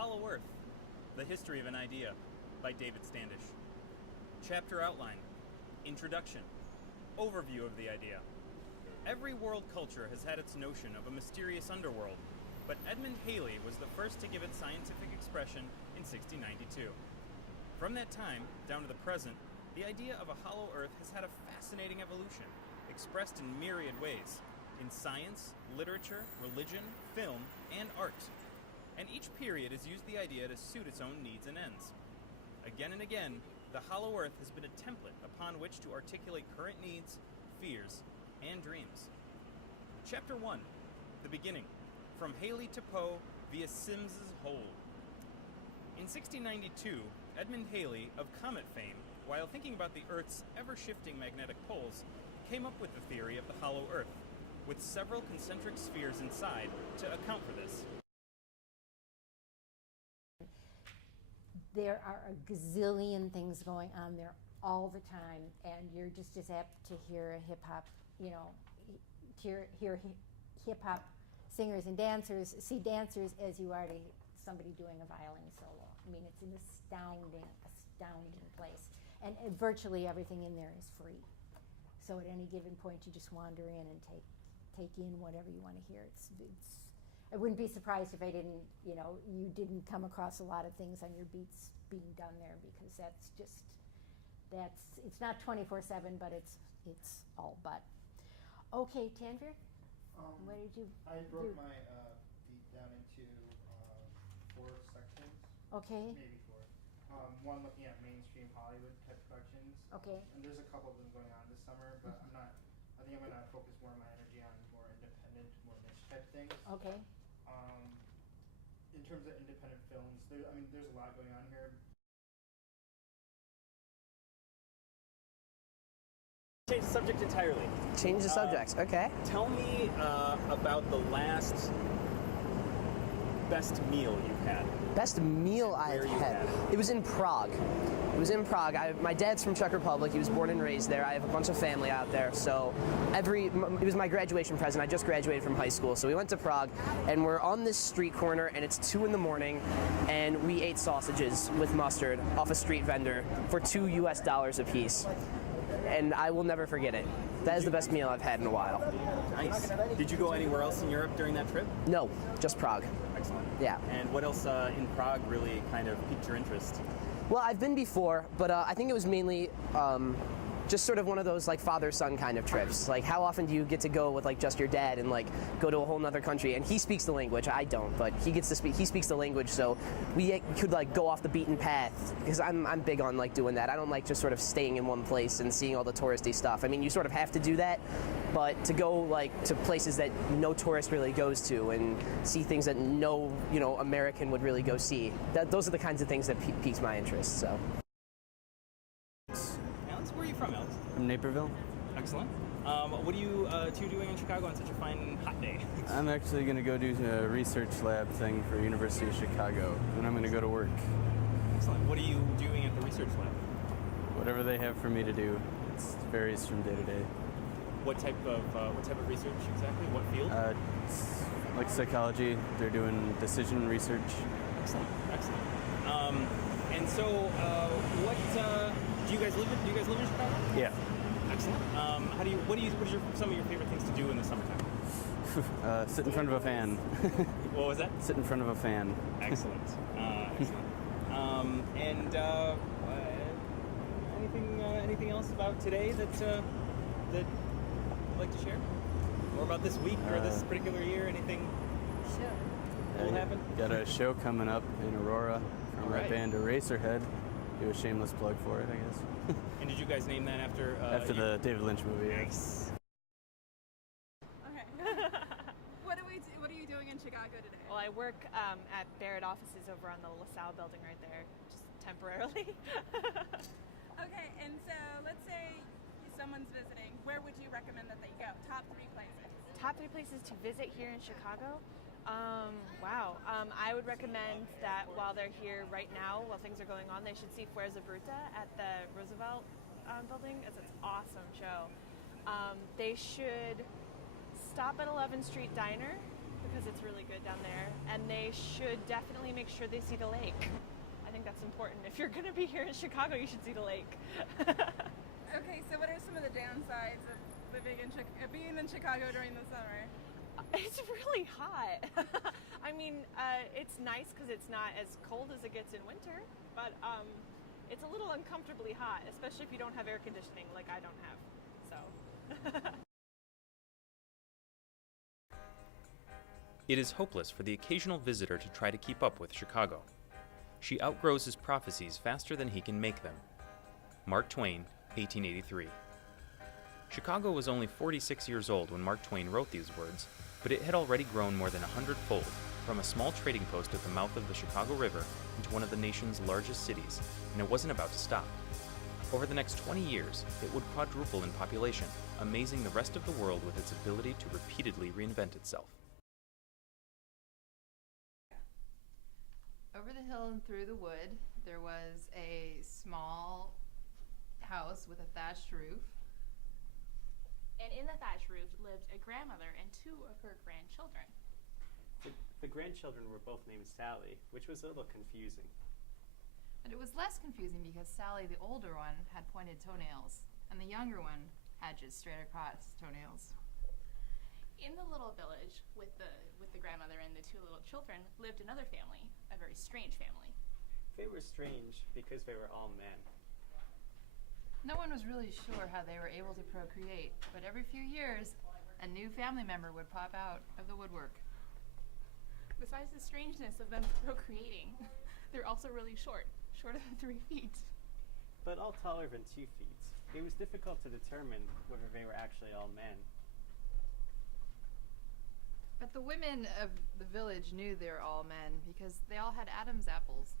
Hollow Earth, The History of an Idea by David Standish. Chapter outline, Introduction, Overview of the idea. Every world culture has had its notion of a mysterious underworld, but Edmund Halley was the first to give it scientific expression in 1692. From that time, down to the present, the idea of a hollow Earth has had a fascinating evolution, expressed in myriad ways, in science, literature, religion, film, and art. And each period has used the idea to suit its own needs and ends. Again and again, the hollow Earth has been a template upon which to articulate current needs, fears, and dreams. Chapter 1, The Beginning, From Halley to Poe via Sims's Hole. In 1692, Edmund Halley, of comet fame, while thinking about the Earth's ever-shifting magnetic poles, came up with the theory of the hollow Earth, with several concentric spheres inside to account for this. There are a gazillion things going on there all the time, and you're just as apt to hear a hip-hop, hear hip-hop singers and dancers, see dancers, as you are to somebody doing a violin solo. I mean, it's an astounding place. And virtually everything in there is free. So at any given point, you just wander in and take in whatever you want to hear. I wouldn't be surprised if you didn't come across a lot of things on your beats being done there, because it's not 24/7, but it's all but. Okay, Tanvir, what did you I broke my beat down into 4 sections. Okay. Maybe 4. One looking at mainstream Hollywood type productions. Okay. And there's a couple of them going on this summer, but I think I'm going to focus more of my energy on more independent, more niche type things. Okay. In terms of independent films, there's a lot going on here. Change the subject entirely. Change the subject, okay. Tell me about the last best meal you've had. Best meal I've had. It was in Prague. My dad's from Czech Republic. He was born and raised there. I have a bunch of family out there, so it was my graduation present. I just graduated from high school, so we went to Prague, and we're on this street corner, and it's 2 in the morning, and we ate sausages with mustard off a street vendor for $2 a piece, and I will never forget it. That is the best meal I've had in a while. Nice. Did you go anywhere else in Europe during that trip? No, just Prague. Excellent. Yeah. And what else in Prague really kind of piqued your interest? Well, I've been before, but I think it was mainly just sort of one of those like father-son kind of trips. Like, how often do you get to go with like just your dad and like go to a whole nother country? And he speaks the language, I don't, but he speaks the language, so we could like go off the beaten path, because I'm big on like doing that. I don't like just sort of staying in one place and seeing all the touristy stuff. I mean, you sort of have to do that, but to go like to places that no tourist really goes to and see things that no American would really go see, those are the kinds of things that piques my interest. So. Alex, where are you from, Alex? From Naperville. Excellent. What are you two doing in Chicago on such a fine hot day? I'm actually going to go do a research lab thing for University of Chicago, and I'm going to go to work. Excellent. What are you doing at the research lab? Whatever they have for me to do. It varies from day to day. What type of research exactly? What field? It's like psychology. They're doing decision research. Excellent. And so, what do you guys live in Chicago? Yeah. Excellent. What are some of your favorite things to do in the summertime? Sit in front of a fan. What was that? Sit in front of a fan. Excellent. And anything else about today that you'd like to share? Or about this week or this particular year? Anything cool happen? Got a show coming up in Aurora from my band Eraserhead. Do a shameless plug for it, I guess. And did you guys name that after? After the David Lynch movie. Nice. Okay. What are you doing in Chicago today? Well, I work at Barrett offices over on the LaSalle building right there, just temporarily. Okay, and so let's say someone's visiting. Where would you recommend that they go? Top 3 places. Top 3 places to visit here in Chicago? Wow. I would recommend that while they're here right now, while things are going on, they should see Fuerza Bruta at the Roosevelt building. It's an awesome show. They should stop at 11th Street Diner, the because it's really good down there, and they should definitely make sure they see the lake. I think that's important. If you're going to be here in Chicago, you should see the lake. Okay, so what are some of the downsides of living in being in Chicago during the summer? It's really hot. I mean, it's nice because it's not as cold as it gets in winter, but it's a little uncomfortably hot, especially if you don't have air conditioning like I don't have. So. It is hopeless for the occasional visitor to try to keep up with Chicago. She outgrows his prophecies faster than he can make them. Mark Twain, 1883. Chicago was only 46 years old when Mark Twain wrote these words, but it had already grown more than 100-fold, from a small trading post at the mouth of the Chicago River into one of the nation's largest cities, and it wasn't about to stop. Over the next 20 years, it would quadruple in population, amazing the rest of the world with its ability to repeatedly reinvent itself. Over the hill and through the wood, there was a small house with a thatched roof. And in the thatched roof lived a grandmother and 2 of her grandchildren. The grandchildren were both named Sally, which was a little confusing. But it was less confusing because Sally, the older one, had pointed toenails, and the younger one had just straight across toenails. In the little village with the grandmother and the 2 little children lived another family, a very strange family. They were strange because they were all men. No one was really sure how they were able to procreate, but every few years, a new family member would pop out of the woodwork. Besides the strangeness of them procreating, they're also really short, shorter than 3 feet. But all taller than 2 feet. It was difficult to determine whether they were actually all men. But the women of the village knew they were all men because they all had Adam's apples.